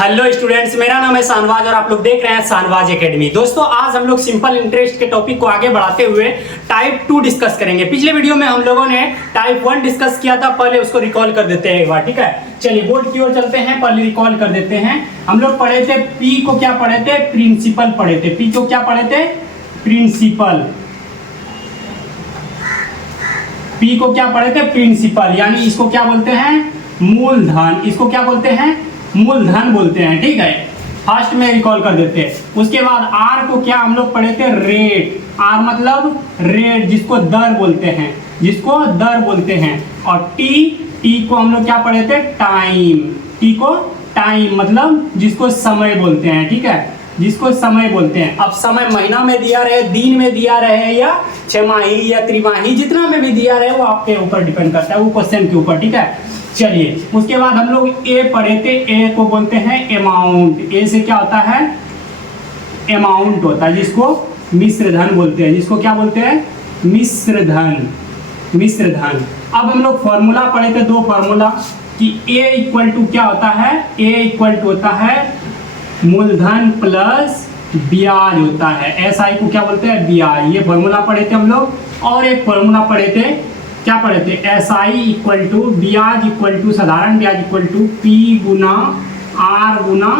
Hello students, मेरा नाम है शाहनवाज और आप लोग देख रहे हैं शाहनवाज एकेडमी। दोस्तों, आज हम लोग सिंपल इंटरेस्ट के टॉपिक को आगे बढ़ाते हुए टाइप 2 डिस्कस करेंगे। पिछले वीडियो में हम लोगों ने टाइप 1 डिस्कस किया था, पहले उसको रिकॉल कर देते हैं एक बार, ठीक है। चलिए बोर्ड की ओर चलते हैं, पहले रिकॉल कर देते हैं। हम लोग पढ़े थे पी को, क्या पढ़े थे? प्रिंसिपल पढ़े थे। पी को क्या पढ़े थे? प्रिंसिपल। पी को क्या पढ़े थे? प्रिंसिपल, यानी इसको क्या बोलते हैं? मूलधन। इसको क्या बोलते हैं? मूलधन बोलते हैं, ठीक है। फर्स्ट में रिकॉल कर देते हैं। उसके बाद आर को क्या हम लोग पढ़े थे? रेट। आर मतलब रेट, जिसको दर बोलते हैं, जिसको दर बोलते हैं। और टी को हम लोग क्या पढ़े थे? टाइम। टी को टाइम मतलब जिसको समय बोलते हैं, ठीक है, जिसको समय बोलते हैं। अब समय महीना में दिया रहे, दिन में दिया रहे, या छमाही या त्रिमाही, जितना में भी दिया रहे वो आपके ऊपर डिपेंड करता है, वो क्वेश्चन के ऊपर, ठीक है। चलिए उसके बाद हम लोग ए पढ़े थे। ए को बोलते हैं अमाउंट। ए से क्या होता है? अमाउंट होता है, जिसको मिश्र धन बोलते हैं। जिसको क्या बोलते हैं? मिश्र धन। मिश्र धन। अब हम लोग फॉर्मूला पढ़े थे, दो फॉर्मूला, कि ए इक्वल टू क्या होता है? ए इक्वल टू होता है मूलधन प्लस ब्याज होता है। एसआई को क्या बोलते हैं? ब्याज। ये फॉर्मूला पढ़े थे हम लोग। और एक फॉर्मूला पढ़े थे, क्या पढ़े थे? एस आई इक्वल टू ब्याज इक्वल टू साधारण ब्याज इक्वल टू पी गुना आर गुना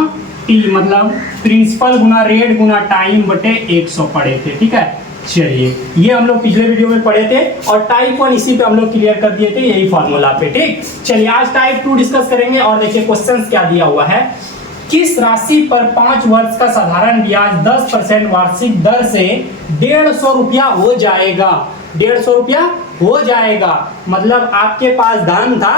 टी, मतलब प्रिंसिपल गुना रेट गुना टाइम बटे 100 पढ़े थे, ठीक है। चलिए ये हम लोग पिछले वीडियो में पढ़े थे और टाइप 1 इसी पे हम लोग क्लियर कर दिए थे, यही फॉर्मूला पे, ठीक। चलिए आज टाइप 2 डिस्कस करेंगे। और देखिए क्वेश्चन क्या दिया हुआ है। किस राशि पर 5 वर्ष का साधारण ब्याज 10% वार्षिक दर से 150 रुपया हो जाएगा? 150 रुपया हो जाएगा, मतलब आपके पास धन था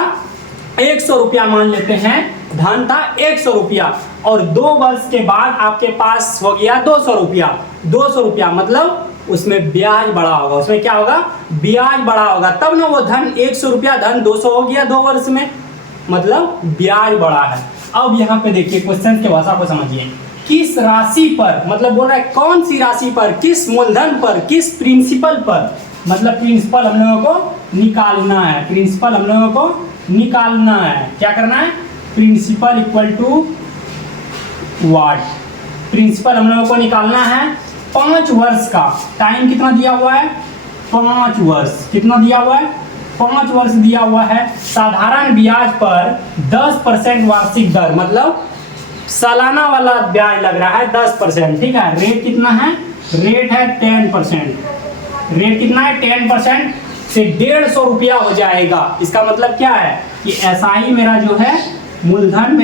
100 रुपया, मान लेते हैं धन था 100 रुपया, और 2 वर्ष के बाद आपके पास हो गया 200 रुपया। 200 रुपया मतलब उसमें ब्याज बढ़ा होगा। उसमें क्या होगा? ब्याज बढ़ा होगा, तब ना वो धन 100 रुपया धन 200 हो गया 2 वर्ष में, मतलब ब्याज बढ़ा है। अब यहाँ पे देखिए क्वेश्चन के भाषा को समझिए। किस राशि पर, मतलब बोल रहा है कौन सी राशि पर, किस मूलधन पर, किस प्रिंसिपल पर, मतलब प्रिंसिपल हम लोगों को निकालना है। प्रिंसिपल हम लोगों को निकालना है। क्या करना है? Principal equal to what? Principal हम लोगों को निकालना है 5 वर्ष का। टाइम कितना दिया हुआ है? 5 वर्ष। कितना दिया हुआ है? 5 वर्ष दिया हुआ है। साधारण ब्याज पर 10% वार्षिक दर, मतलब सालाना वाला ब्याज लग रहा है 10%, ठीक है। रेट कितना है? रेट है 10%। रेट कितना है? 10% से 150 रुपया हो जाएगा। इसका मतलब क्या है कि एसआई मेरा जो है मूलधन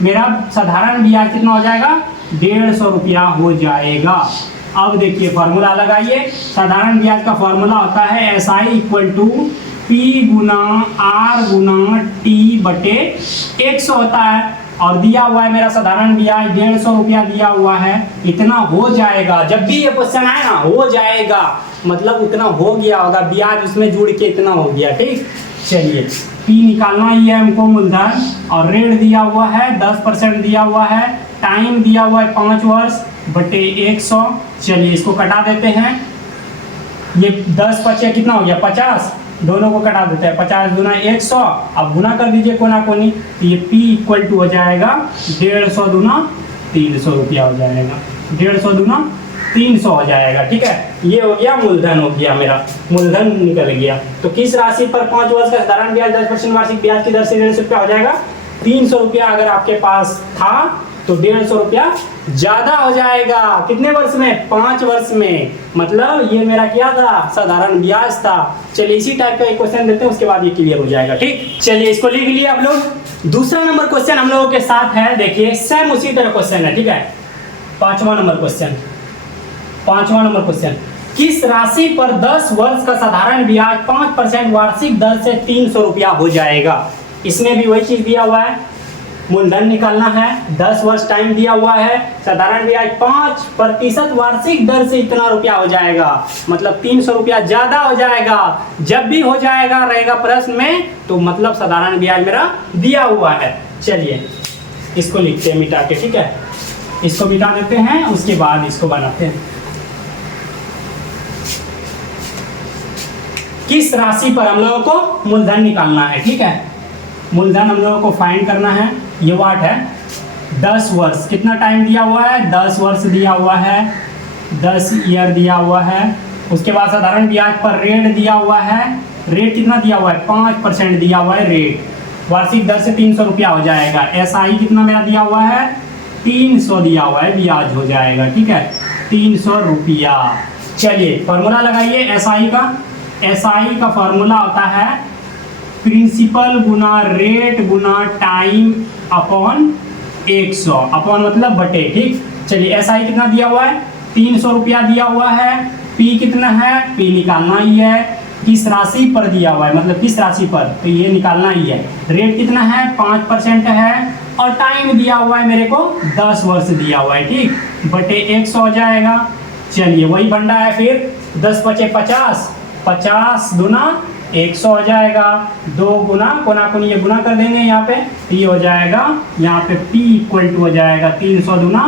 मेरा साधारण ब्याज कितना हो जाएगा? 150 रुपया हो जाएगा। अब देखिए फॉर्मूला लगाइए। साधारण ब्याज का फॉर्मूला होता है एसआई इक्वल टू पी गुना आर गुना टी बटे 100 होता है। और दिया हुआ है मेरा साधारण ब्याज 150 रुपया दिया हुआ है। इतना हो जाएगा, जब भी ये क्वेश्चन आए ना, हो जाएगा मतलब उतना हो गया होगा, ब्याज उसमें जुड़ के इतना हो गया, ठीक। चलिए पी निकालना ही है हमको, मूलधन, और रेट दिया हुआ है 10% दिया हुआ है, टाइम दिया हुआ है 5 वर्ष बटे 100। चलिए इसको कटा देते हैं। ये 10 पचे कितना हो गया? 50। दोनों को कटा देते हैं। 50 गुना 100, अब गुना कर दीजिए कोना कोनी, तो ये P इक्वल टू हो जाएगा 150 दुना 300 रुपया हो जाएगा। 150 दुना 300 हो जाएगा, ठीक है। ये हो गया मूलधन, हो गया मेरा मूलधन निकल गया। तो किस राशि पर 5 वर्ष का साधारण ब्याज 10% वार्षिक ब्याज की दर से 150 रुपया हो जाएगा? 300 रुपया अगर आपके पास था तो 150 रुपया ज्यादा हो जाएगा। कितने वर्ष में? 5 वर्ष में। मतलब ये मेरा क्या था? साधारण ब्याज था। चलिए इसी टाइप का एक क्वेश्चन देते हैं, उसके बाद ये क्लियर हो जाएगा, ठीक। चलिए इसको लिख लिए आप लोग। दूसरा नंबर क्वेश्चन हम लोगों के साथ है, देखिए सेम उसी तरह क्वेश्चन है, ठीक है। 5वां नंबर क्वेश्चन। 5वां नंबर क्वेश्चन। किस राशि पर 10 वर्ष का साधारण ब्याज 5% वार्षिक दर से 300 रुपया हो जाएगा? इसमें भी वही चीज दिया हुआ है, मूलधन निकालना है, 10 वर्ष टाइम दिया हुआ है, साधारण ब्याज 5% वार्षिक दर से इतना रुपया हो जाएगा, मतलब 300 रुपया ज्यादा हो जाएगा। जब भी हो जाएगा रहेगा प्रश्न में, तो मतलब साधारण ब्याज मेरा दिया हुआ है। चलिए इसको लिखते हैं मिटा के, ठीक है। इसको मिटा देते हैं, उसके बाद इसको बनाते हैं। किस राशि पर हम लोगों को मूलधन निकालना है, ठीक है। मूलधन हम लोगों को फाइंड करना है, ये वाट है 10 वर्ष, कितना टाइम दिया हुआ है? 10 वर्ष दिया हुआ है, 10 ईयर दिया हुआ है। उसके बाद साधारण ब्याज पर रेट दिया हुआ है, रेट कितना दिया हुआ है? 5% दिया हुआ है रेट। वार्षिक दर से 300 रुपया हो जाएगा। एसआई कितना मेरा दिया हुआ है? 300 दिया हुआ है, ब्याज हो जाएगा, ठीक है, 300 रुपया। चलिए फॉर्मूला लगाइए एसआई का। एसआई का फॉर्मूला होता है प्रिंसिपल गुना रेट गुना टाइम अपॉन 100, अपॉन मतलब बटे, ठीक। चलिए एसआई कितना दिया हुआ है? 300 रुपया दिया हुआ है। पी कितना है? पी निकालना ही है, किस राशि पर दिया हुआ है, मतलब किस राशि पर, तो ये निकालना ही है। रेट कितना है? 5% है, और टाइम दिया हुआ है मेरे को 10 वर्ष दिया हुआ है, ठीक, बटे 100 हो जाएगा। चलिए वही फंडा है फिर, 10 बचे 50, 50 गुना 100 हो जाएगा, 2 गुना कोना कोनी ये गुना कर देंगे यहाँ पे, ये हो जाएगा यहाँ पे P इक्वल टू हो जाएगा 300 गुना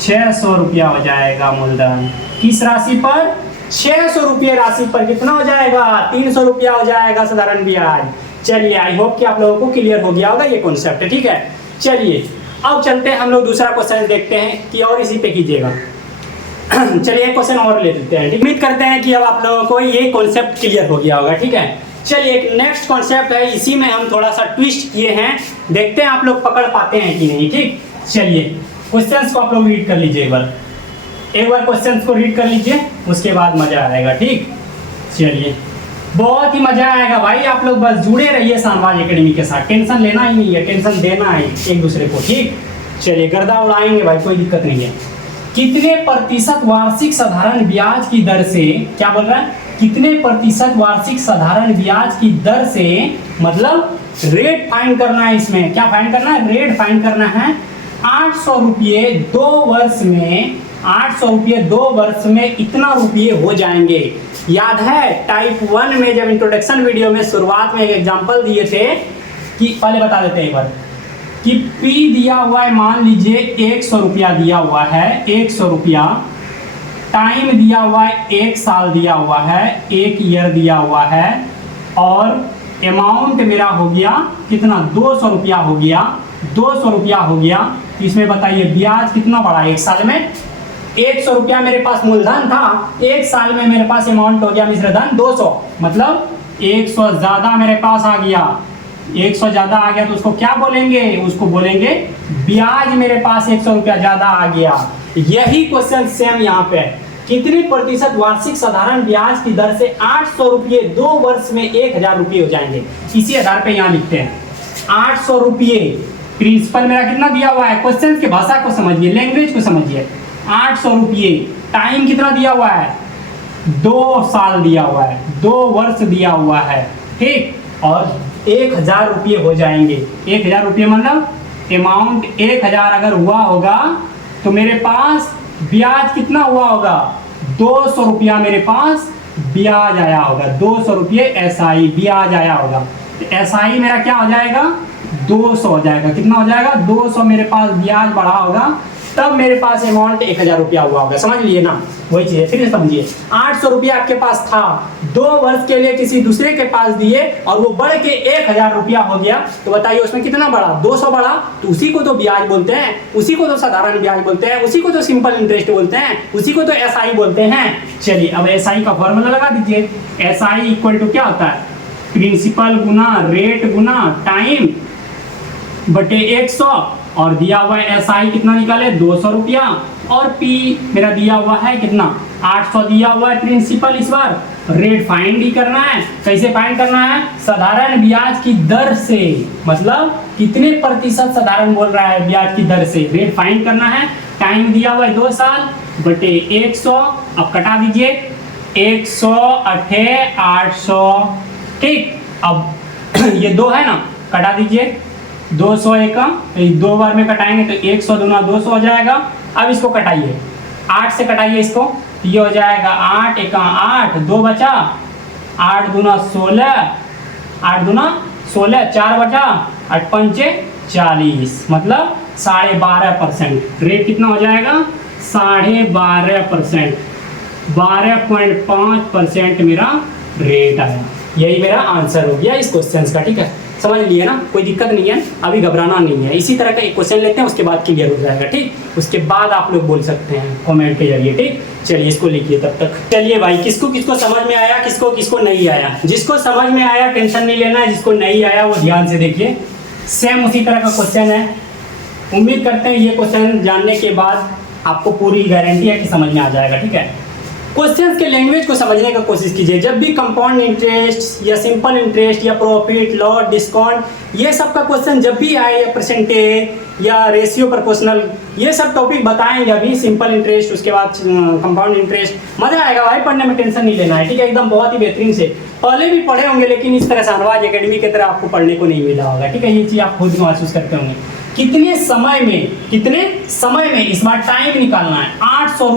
600 रुपया हो जाएगा मूलधन। किस राशि पर? 600 रुपये राशि पर कितना हो जाएगा? 300 रुपया हो जाएगा साधारण ब्याज। चलिए आई होप कि आप लोगों को क्लियर हो गया होगा ये कॉन्सेप्ट, ठीक है। चलिए अब चलते हैं हम लोग दूसरा क्वेश्चन देखते हैं कि और इसी पे कीजिएगा। चलिए एक क्वेश्चन और ले लेते हैं, उम्मीद करते हैं कि अब आप लोगों को ये कॉन्सेप्ट क्लियर हो गया होगा, ठीक है। चलिए एक नेक्स्ट कॉन्सेप्ट है, इसी में हम थोड़ा सा ट्विस्ट किए हैं, देखते हैं आप लोग पकड़ पाते हैं कि नहीं, ठीक। चलिए क्वेश्चंस को आप लोग रीड कर लीजिए एक बार क्वेश्चंस को रीड कर लीजिए, उसके बाद मजा आएगा, ठीक। चलिए बहुत ही मजा आएगा भाई, आप लोग बस जुड़े रहिए शानबाज एकेडमी के साथ, टेंशन लेना ही नहीं है, टेंशन देना है एक दूसरे को, ठीक। चलिए गर्दा उड़ाएंगे भाई, कोई दिक्कत नहीं है। कितने प्रतिशत वार्षिक साधारण ब्याज की दर से, क्या बोल रहा है? कितने प्रतिशत वार्षिक साधारण ब्याज की दर से, मतलब रेट फाइंड करना है, इसमें क्या फाइंड करना है? रेट फाइंड करना है। 800 रुपये 2 वर्ष में, 800 रुपये 2 वर्ष में इतना रुपये हो जाएंगे। याद है टाइप 1 में जब इंट्रोडक्शन वीडियो में शुरुआत में एक एग्जांपल दिए थे, कि पहले बता देते हैं एक बार, कि P दिया हुआ है, मान लीजिए 100 रुपया दिया हुआ है, 100 रुपया, टाइम दिया हुआ है 1 साल दिया हुआ है, 1 ईयर दिया हुआ है, और अमाउंट मेरा हो गया कितना? 200 रुपया हो गया, 200 रुपया हो गया। इसमें बताइए ब्याज कितना बढ़ा 1 साल में? 100 रुपया मेरे पास मूलधन था, 1 साल में मेरे पास अमाउंट हो गया मिश्रधन 200, मतलब 100 ज्यादा मेरे पास आ गया, 100 ज्यादा आ गया तो उसको क्या बोलेंगे? उसको बोलेंगे ब्याज मेरे पास 100 रुपया ज्यादा आ गया। यही क्वेश्चन सेम यहाँ पे, कितने प्रतिशत वार्षिक साधारण ब्याज की दर से 800 रुपये 2 वर्ष में 1000 रुपये हो जाएंगे, इसी आधार पे यहाँ लिखते हैं। 800 रुपये प्रिंसिपल मेरा कितना दिया हुआ है? क्वेश्चन की भाषा को समझिए, लैंग्वेज को समझिए। 800 रुपये, टाइम कितना दिया हुआ है? 2 साल दिया हुआ है, 2 वर्ष दिया हुआ है, ठीक, और 1000 रुपये हो जाएंगे। 1000 रुपये मतलब अमाउंट 1000 अगर हुआ होगा तो मेरे पास ब्याज कितना हुआ होगा? 200 रुपया मेरे पास ब्याज आया होगा, 200 रुपये एसआई ब्याज आया होगा। तो एसआई मेरा क्या हो जाएगा? 200 हो जाएगा। कितना हो जाएगा? 200 मेरे पास ब्याज बढ़ा होगा, तब मेरे पास अमाउंट 1000 रुपया हुआ होगा। समझ लिए ना? वही चीज है, फिर समझिए। 800 रुपया आपके पास था, 2 वर्ष के लिए किसी दूसरे के पास दिए और वो बढ़ के 1000 रुपया हो गया, तो बताइए उसमें कितना बढ़ा? 200 बढ़ा, तो उसी को तो ब्याज बोलते हैं, उसी को तो साधारण ब्याज बोलते हैं, उसी को तो सिंपल इंटरेस्ट बोलते हैं, उसी को तो एसआई बोलते हैं। चलिए अब एसआई का फॉर्मूला लगा दीजिए। एसआई इक्वल टू क्या होता है? प्रिंसिपल गुना रेट गुना टाइम बटे 100, और दिया हुआ है एसआई कितना निकाले? 200 रुपया, और पी मेरा दिया हुआ है कितना? 800 दिया हुआ है प्रिंसिपल। इस बार रेट फाइंड ही करना है। कैसे फाइंड करना है? साधारण ब्याज की दर से, मतलब कितने प्रतिशत साधारण बोल रहा है ब्याज की दर से, रेट फाइंड करना है। टाइम दिया हुआ है 2 साल बटे 100, अब कटा दीजिए 100 अठे 800, ठीक। अब ये 2 है ना, कटा दीजिए 200 एकम, 2 बार में कटाएंगे तो 100 दूना 200 हो जाएगा। अब इसको कटाइए, 8 से कटाइए इसको, ये हो जाएगा 8 एकम 8, 2 बचा, 8 दूना 16, 8 दूना 16, 4 बचा, 8 पंचे 40, मतलब 12.5%। रेट कितना हो जाएगा? 12.5%, 12.5% मेरा रेट आया। यही मेरा आंसर हो गया इस क्वेश्चन का, ठीक है। समझ लिए ना, कोई दिक्कत नहीं है, अभी घबराना नहीं है। इसी तरह का एक क्वेश्चन लेते हैं, उसके बाद क्लियर हो जाएगा, ठीक। उसके बाद आप लोग बोल सकते हैं कमेंट के जरिए, ठीक। चलिए इसको लिखिए तब तक। चलिए भाई, किसको किसको समझ में आया, किसको किसको नहीं आया। जिसको समझ में आया टेंशन नहीं लेना है, जिसको नहीं आया वो ध्यान से देखिए। सेम उसी तरह का क्वेश्चन है। उम्मीद करते हैं ये क्वेश्चन जानने के बाद आपको पूरी गारंटी है कि समझ में आ जाएगा, ठीक है। क्वेश्चंस के लैंग्वेज को समझने का कोशिश कीजिए। जब भी कंपाउंड इंटरेस्ट या सिंपल इंटरेस्ट या प्रॉफिट लॉस डिस्काउंट, ये सब का क्वेश्चन जब भी आए, या परसेंटेज या रेशियो प्रोपोर्शनल, ये सब टॉपिक बताएंगे अभी। सिंपल इंटरेस्ट, उसके बाद कंपाउंड इंटरेस्ट, मजा आएगा भाई पढ़ने में, टेंशन नहीं लेना है, ठीक है। एकदम बहुत ही बेहतरीन से पहले भी पढ़े होंगे, लेकिन इस तरह शाहनवाज एकेडमी की तरह आपको पढ़ने को नहीं मिला होगा, ठीक है। ये चीज़ आप खुद महसूस करते होंगे। कितने समय में इस बार टाइम निकालना है। 800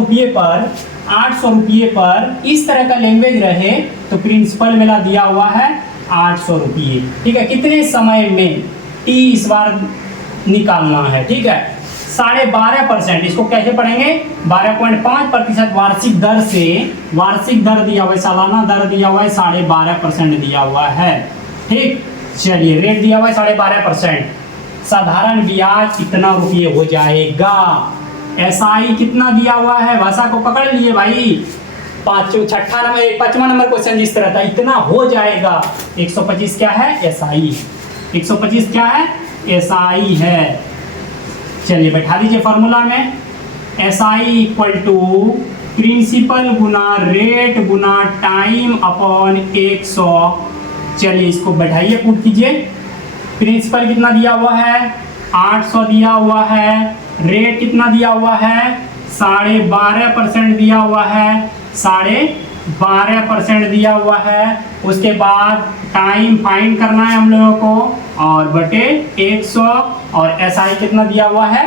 रुपये पर इस तरह का लैंग्वेज रहे तो प्रिंसिपल मेरा दिया हुआ है 800 रुपये, ठीक है। कितने समय में टी इस बार निकालना है, ठीक है। 12.5%, इसको कैसे पढ़ेंगे, 12.5% वार्षिक दर से, वार्षिक दर दिया हुआ है, सालाना दर दिया हुआ है 12.5% दिया हुआ है, ठीक। चलिए रेट दिया हुआ है 12.5%। साधारण ब्याज कितना रुपये हो जाएगा। एसआई कितना दिया हुआ है, भाषा को पकड़ लिए भाई। पांचवा नंबर क्वेश्चन जिस तरह था, इतना हो जाएगा। 125 क्या है, एसआई। 125 क्या है, एसआई है। चलिए बैठा दीजिए फॉर्मूला में। एसआई इक्वल टू प्रिंसिपल गुना रेट गुना टाइम अपॉन 100। चलिए इसको बैठाइए, पुट कीजिए। प्रिंसिपल कितना दिया हुआ है, 800 दिया हुआ है। रेट कितना दिया हुआ है, 12.5% दिया हुआ है, 12.5% दिया हुआ है। उसके बाद टाइम फाइंड करना है हम लोगों को, और बटे 100। और एसआई कितना दिया हुआ है,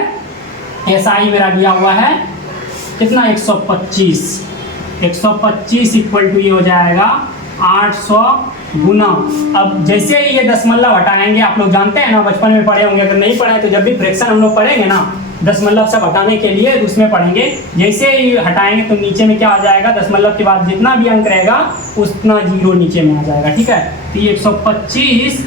एसआई मेरा दिया हुआ है कितना, 125। 125 इक्वल टू ये हो जाएगा 800 गुना। अब जैसे ही ये दशमलव हटाएंगे, आप लोग जानते हैं ना, बचपन में पढ़े होंगे, अगर नहीं पढ़े तो जब भी फ्रैक्शन हम लोग पढ़ेंगे ना, दशमलव सब हटाने के लिए तो उसमें पढ़ेंगे। जैसे ही हटाएंगे तो नीचे में क्या आ जाएगा, दशमलव के बाद जितना भी अंक रहेगा उतना जीरो नीचे में आ जाएगा, ठीक है। तो ये 125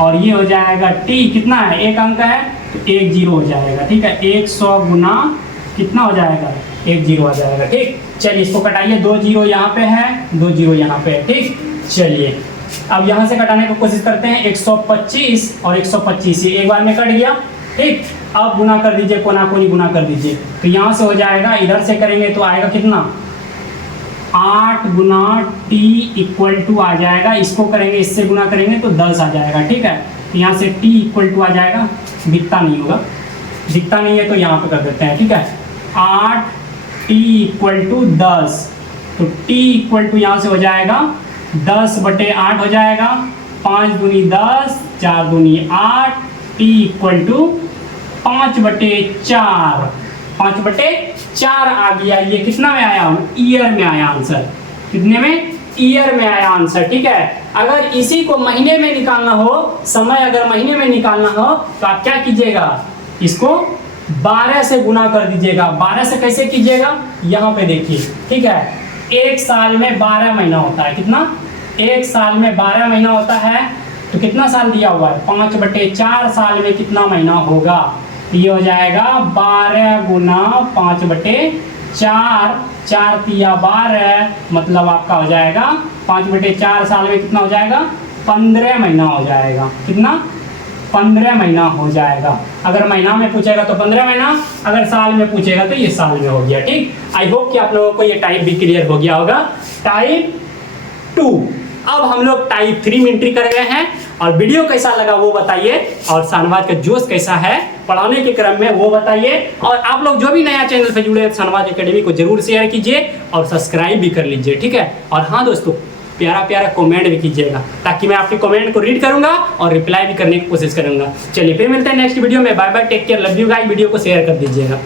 और ये हो जाएगा टी, कितना है, एक अंक है तो 1 जीरो हो जाएगा, ठीक है। 100 गुना कितना हो जाएगा, 1 जीरो आ जाएगा, ठीक। चलिए इसको कटाइए, 2 जीरो यहाँ पे है, 2 जीरो यहाँ पे है, ठीक। चलिए अब यहाँ से कटाने की कोशिश करते हैं। 125 और 125 ये एक बार में कट गया, ठीक। अब गुना कर दीजिए, कोना कोनी गुना कर दीजिए। तो यहाँ से हो जाएगा, इधर से करेंगे तो आएगा कितना, 8 गुना टी इक्वल टू आ जाएगा। इसको करेंगे, इससे गुना करेंगे तो 10 आ जाएगा, ठीक है। तो यहाँ से टी इक्वल टू आ जाएगा, दिखता नहीं होगा, दिखता नहीं है तो यहाँ पे कर देते हैं, ठीक है। 8 टी इक्वल टू 10, तो टी इक्वल टू यहाँ से हो जाएगा 10/8 हो जाएगा। 5 दूनी 10, 4 दूनी 8, टी इक्वल टू 5/4। 5/4 आ गया। ये कितना में आया, ईयर में आया आंसर। कितने में, ईयर में आया आंसर, ठीक है। अगर इसी को महीने में निकालना हो, समय अगर महीने में निकालना हो तो आप क्या कीजिएगा, इसको 12 से गुना कर दीजिएगा। 12 से कैसे कीजिएगा, यहाँ पे देखिए, ठीक है। एक साल में 12 महीना होता है, कितना, एक साल में 12 महीना होता है, तो कितना साल दिया हुआ है, 5/4 साल में कितना महीना होगा। ये हो जाएगा 12 गुना 5/4, 4 तिया 12, मतलब आपका हो जाएगा 5/4 साल में कितना हो जाएगा, 15 महीना हो जाएगा। कितना, 15 महीना हो जाएगा। अगर महीना में पूछेगा तो 15 महीना, अगर साल में पूछेगा तो ये साल में हो गया, ठीक। आई होप कि आप लोगों को ये टाइप भी क्लियर हो गया होगा। टाइप 2। अब हम लोग टाइप 3 में एंट्री कर गए हैं। और वीडियो कैसा लगा वो बताइए, और शाहनवाज का जोश कैसा है पढ़ाने के क्रम में वो बताइए। और आप लोग जो भी नया चैनल से जुड़े हैं शाहनवाज एकेडमी को जरूर शेयर कीजिए और सब्सक्राइब भी कर लीजिए, ठीक है। और हाँ दोस्तों, प्यारा प्यारा कमेंट भी कीजिएगा, ताकि मैं आपके कमेंट को रीड करूंगा और रिप्लाई भी करने की कोशिश करूंगा। चलिए फिर मिलते हैं नेक्स्ट वीडियो में। Bye bye, take care, love you guys. Video को शेयर कर दीजिएगा।